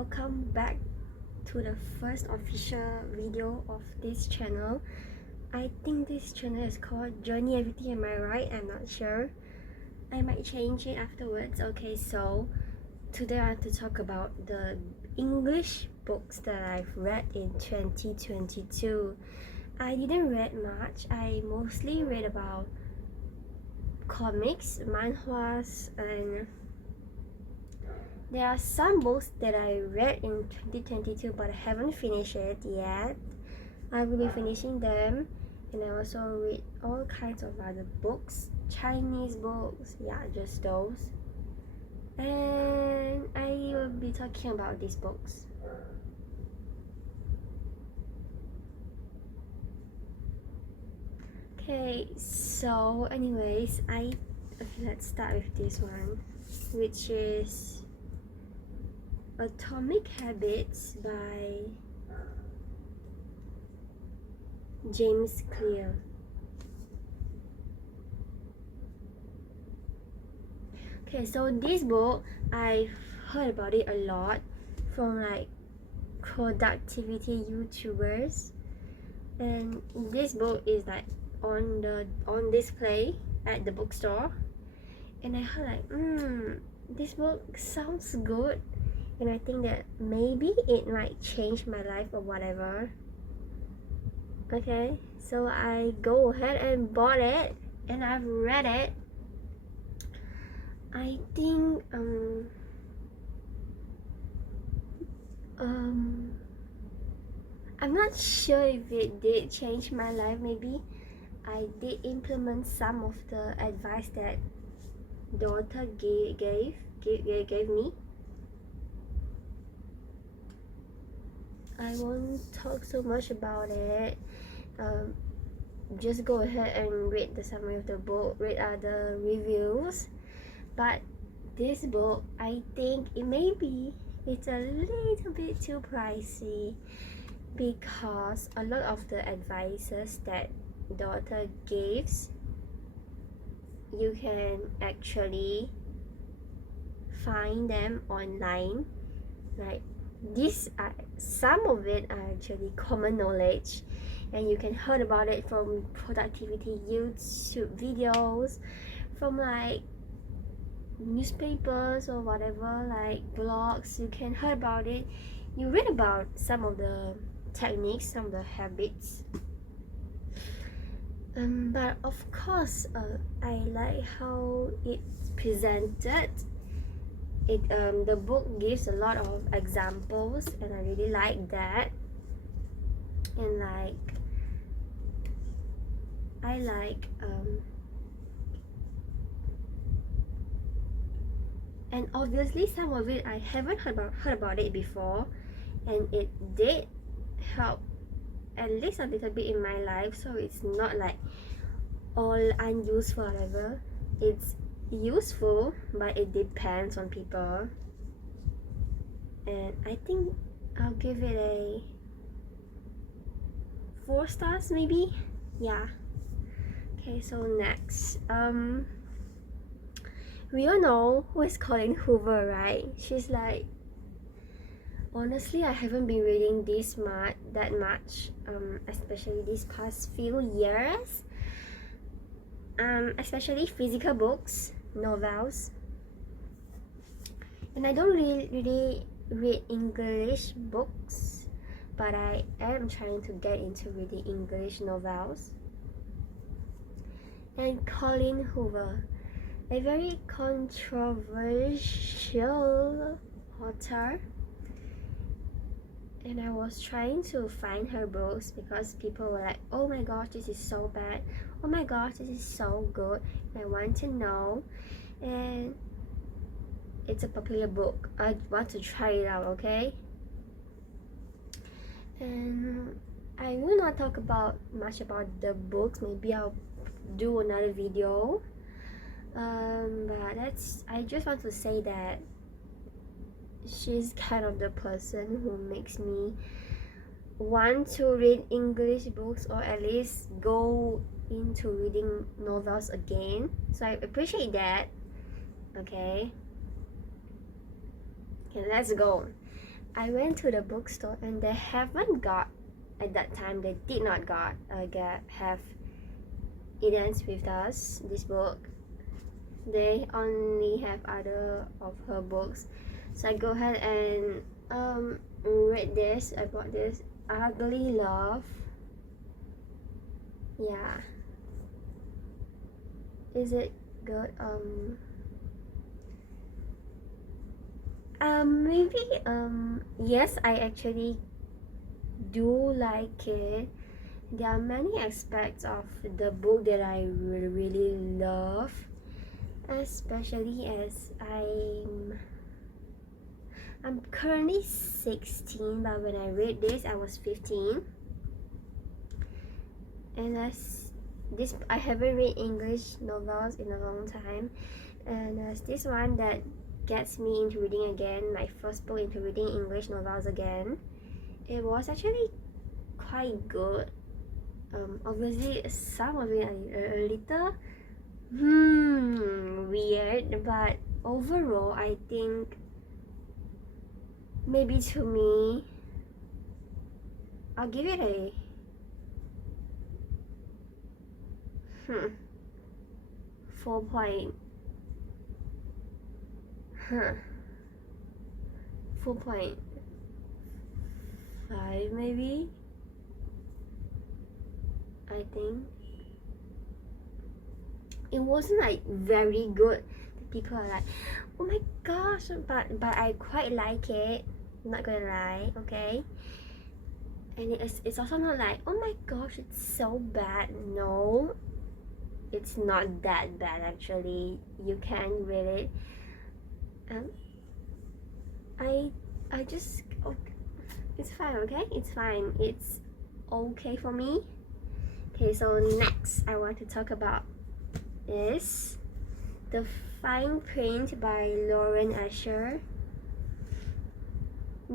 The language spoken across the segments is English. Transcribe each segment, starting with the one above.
welcome back to the first official video of this channel. I think this channel is called Journey Everything, am I right? I'm not sure. I might change it afterwards. Okay, so today I want to talk about the English books that I've read in 2022. I didn't read much. I mostly read about comics, manhwas, and there are some books that I read in 2022 but I haven't finished it yet. I will be finishing them, and I also read all kinds of other books, Chinese books, yeah, just those. And I will be talking about these books. Okay, so anyways, let's start with this one, which is Atomic Habits by James Clear. Okay, so this book, I've heard about it a lot from like productivity YouTubers, and this book is like on display at the bookstore, and I heard like this book sounds good, and I think that maybe it might change my life or whatever. Okay, so I go ahead and bought it, and I've read it. I think I'm not sure if it did change my life. Maybe I did implement some of the advice that the author gave me. I won't talk so much about it. Just go ahead and read the summary of the book, read other reviews. But this book, I think it's a little bit too pricey, because a lot of the advices that the author gives, you can actually find them online. Like some of it are actually common knowledge, and you can heard about it from productivity YouTube videos, from like newspapers or whatever, like blogs. You can hear about it, you read about some of the techniques, some of the habits, but of course I like how it's presented. The book gives a lot of examples, and I really like that. And like I like and obviously some of it I haven't heard about it before, and it did help at least a little bit in my life. So it's not like all unuseful or whatever. It's useful, but it depends on people, and I think I'll give it a 4 stars maybe. Yeah. Okay, so next, we all know who is Colleen Hoover, right? She's like, honestly, I haven't been reading that much, especially these past few years, especially physical books, novels. And I don't really read English books, but I am trying to get into reading English novels. And Colleen Hoover, a very controversial author, and I was trying to find her books because people were like, oh my gosh, this is so bad, oh my gosh, this is so good, and I want to know. And it's a popular book, I want to try it out. Okay, and I will not talk much about the books. Maybe I'll do another video, but I just want to say that she's kind of the person who makes me want to read English books, or at least go into reading novels again. So I appreciate that. Okay, let's go. I went to the bookstore and they haven't got, at that time they did not have Eden's with Us, this book. They only have other of her books. So I go ahead and read this. I bought this Ugly Love. Yeah. Is it good? Maybe yes, I actually do like it. There are many aspects of the book that I really love, especially as I'm currently 16, but when I read this I was 15. And as this, I haven't read English novels in a long time, and as this one that gets me into reading again, my first book into reading English novels again, it was actually quite good. Obviously some of it are a little weird, but overall I think maybe to me I'll give it a 4 point 4.5 maybe. I think it wasn't like very good. People are like, oh my gosh, but I quite like it, I'm not gonna lie, okay? And it's also not like, oh my gosh, it's so bad. No, it's not that bad actually. You can read it. I just, okay, it's fine, okay? It's fine. It's okay for me. Okay, so next I want to talk about is The Fine Print by Lauren Asher.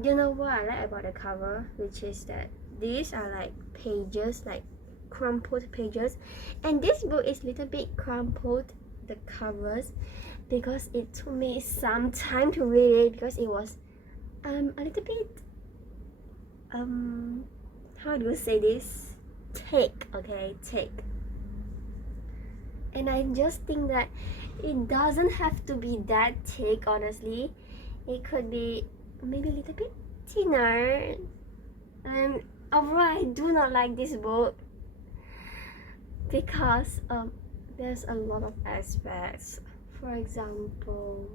You know what I like about the cover, which is that these are like pages, like crumpled pages, and this book is a little bit crumpled, the covers, because it took me some time to read it, because it was a little bit how do you say this, thick, okay, thick. And I just think that it doesn't have to be that thick, honestly. It could be maybe a little bit thinner. And overall I do not like this book because there's a lot of aspects. For example,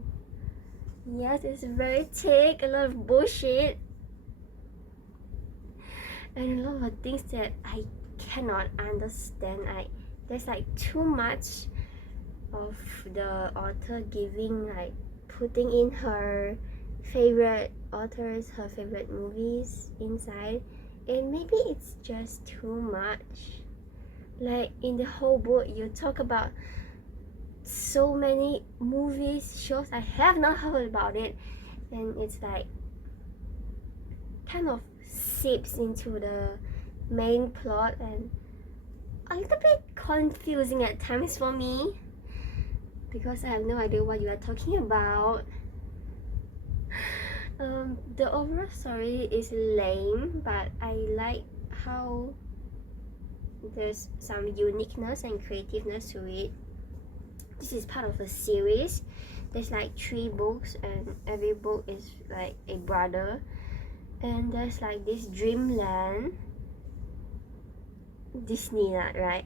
yes, it's very thick, a lot of bullshit, and a lot of things that I cannot understand. There's like too much of the author giving, like putting in her favorite authors, her favorite movies inside, and maybe it's just too much. Like in the whole book you talk about so many movies, shows I have not heard about it, and it's like kind of seeps into the main plot and a little bit confusing at times for me, because I have no idea what you are talking about. The overall story is lame, but I like how there's some uniqueness and creativeness to it. This is part of a series. There's like 3 books, and every book is like a brother. And there's like this dreamland, Disneyland, right?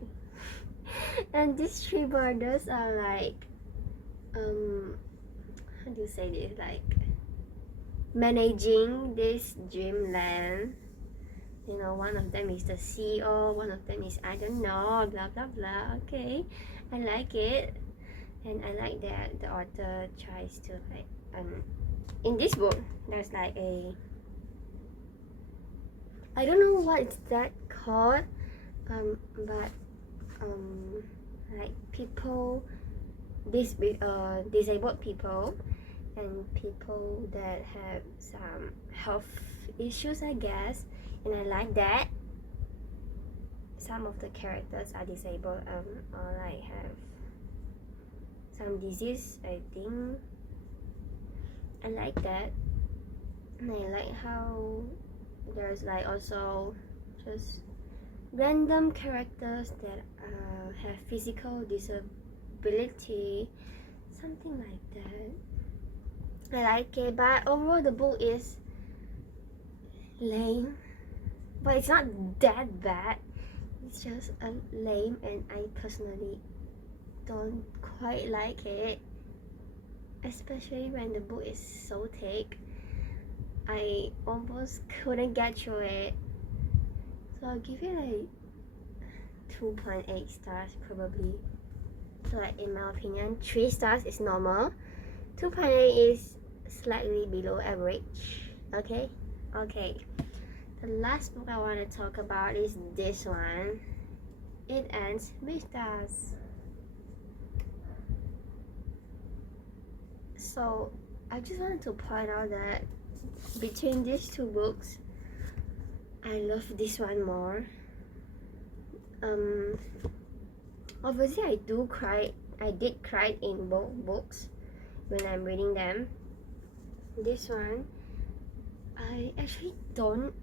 And these 3 brothers are like how do you say this, like managing this dreamland. You know, one of them is the CEO, one of them is, I don't know, blah blah blah. Okay, I like it, and I like that the author tries to like in this book there's like a, I don't know what it's that called, but like people, disabled people and people that have some health issues, I guess, and I like that some of the characters are disabled or like have some disease, I think. I like that. And I like how there's like also just random characters that have physical disability, something like that. I like it, but overall the book is lame, but it's not that bad. It's just lame, and I personally don't quite like it, especially when the book is so thick. I almost couldn't get through it, so I'll give it like 2.8 stars probably. So like in my opinion, 3 stars is normal, 2.8 is slightly below average. Okay. The last book I want to talk about is this one. It Ends with Us. So I just wanted to point out that between these two books, I love this one more. Obviously I did cry in both books when I'm reading them. This one, I actually don't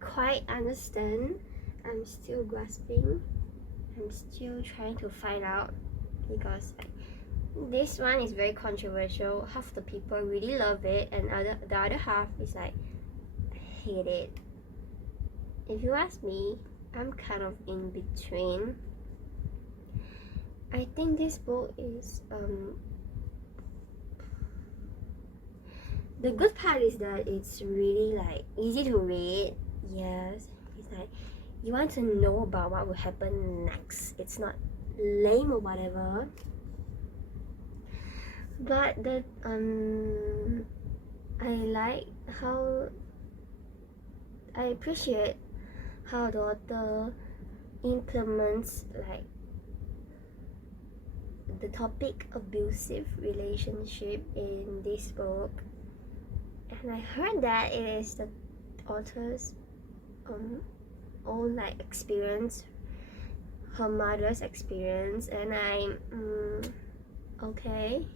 quite understand. I'm still grasping. I'm still trying to find out, because this one is very controversial. Half the people really love it, and the other half is like hate it. If you ask me, I'm kind of in between. I think this book is the good part is that it's really like easy to read. Yes, it's like you want to know about what will happen next. It's not lame or whatever. But I appreciate how the author implements like the topic abusive relationship in this book. And I heard that it is the author's own like experience, her mother's experience, and I'm okay.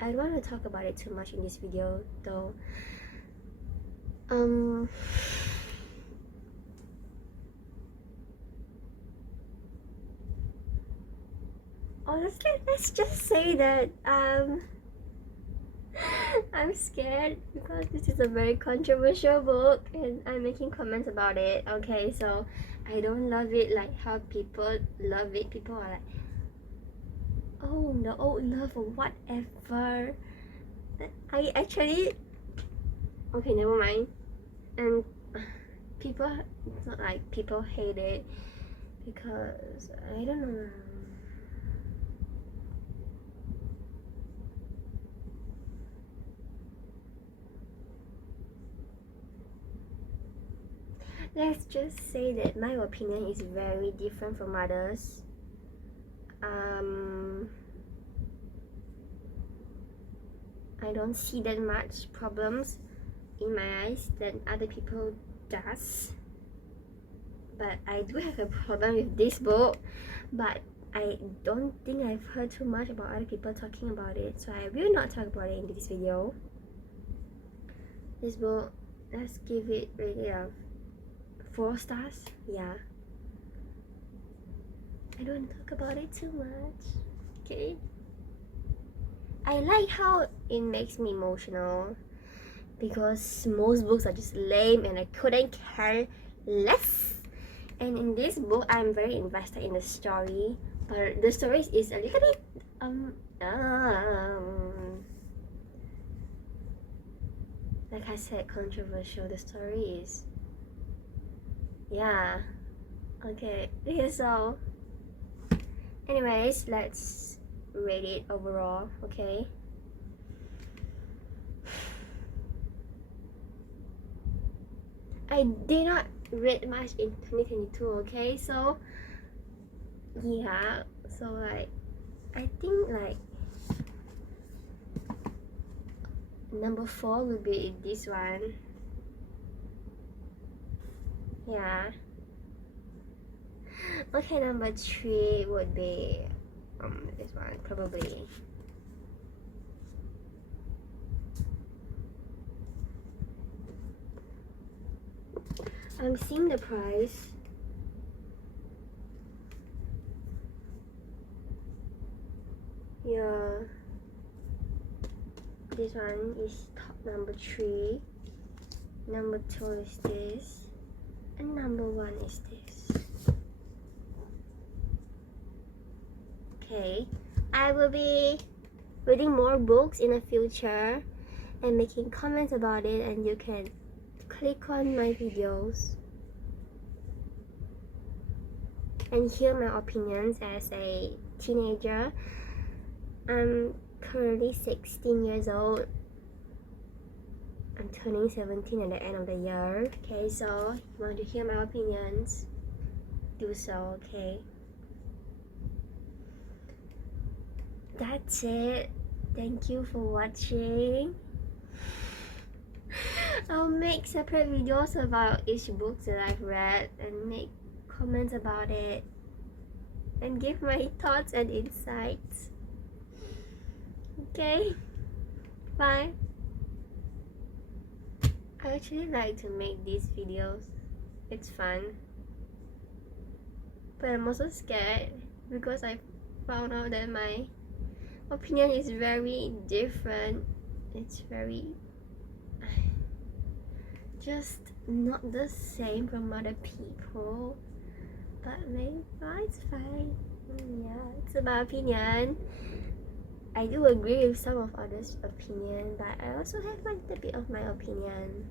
I don't want to talk about it too much in this video though. Honestly, let's just say that I'm scared because this is a very controversial book and I'm making comments about it. Okay, so I don't love it like how people love it. People are like, oh, the old love or whatever. I actually, okay, never mind. And people, it's not like people hate it because I don't know. Let's just say that my opinion is very different from others. I don't see that much problems in my eyes that other people does. But I do have a problem with this book, but I don't think I've heard too much about other people talking about it, so I will not talk about it in this video. This book, let's give it really a 4 stars. Yeah, I don't want to talk about it too much. Okay, I like how it makes me emotional because most books are just lame and I couldn't care less. And in this book, I'm very invested in the story, but the story is a little bit like I said, controversial. The story is, yeah, okay. So anyways, let's rate it overall. Okay, I did not read much in 2022. Okay, so yeah, so like I think like number 4 will be this one. Yeah. Okay, number 3 would be this one probably. I'm seeing the price. Yeah, this one is top number 3, number 2 is this, and number 1 is this. Okay, I will be reading more books in the future and making comments about it, and you can click on my videos and hear my opinions as a teenager. I'm currently 16 years old. I'm turning 17 at the end of the year. Okay, so if you want to hear my opinions, do so, okay? That's it. Thank you for watching. I'll make separate videos about each book that I've read and make comments about it and give my thoughts and insights. Okay? Bye. I actually like to make these videos. It's fun. But I'm also scared because I found out that my opinion is very different. It's very just not the same from other people. But maybe it's fine. Yeah, it's my opinion. I do agree with some of others' opinion, but I also have a little bit of my opinion.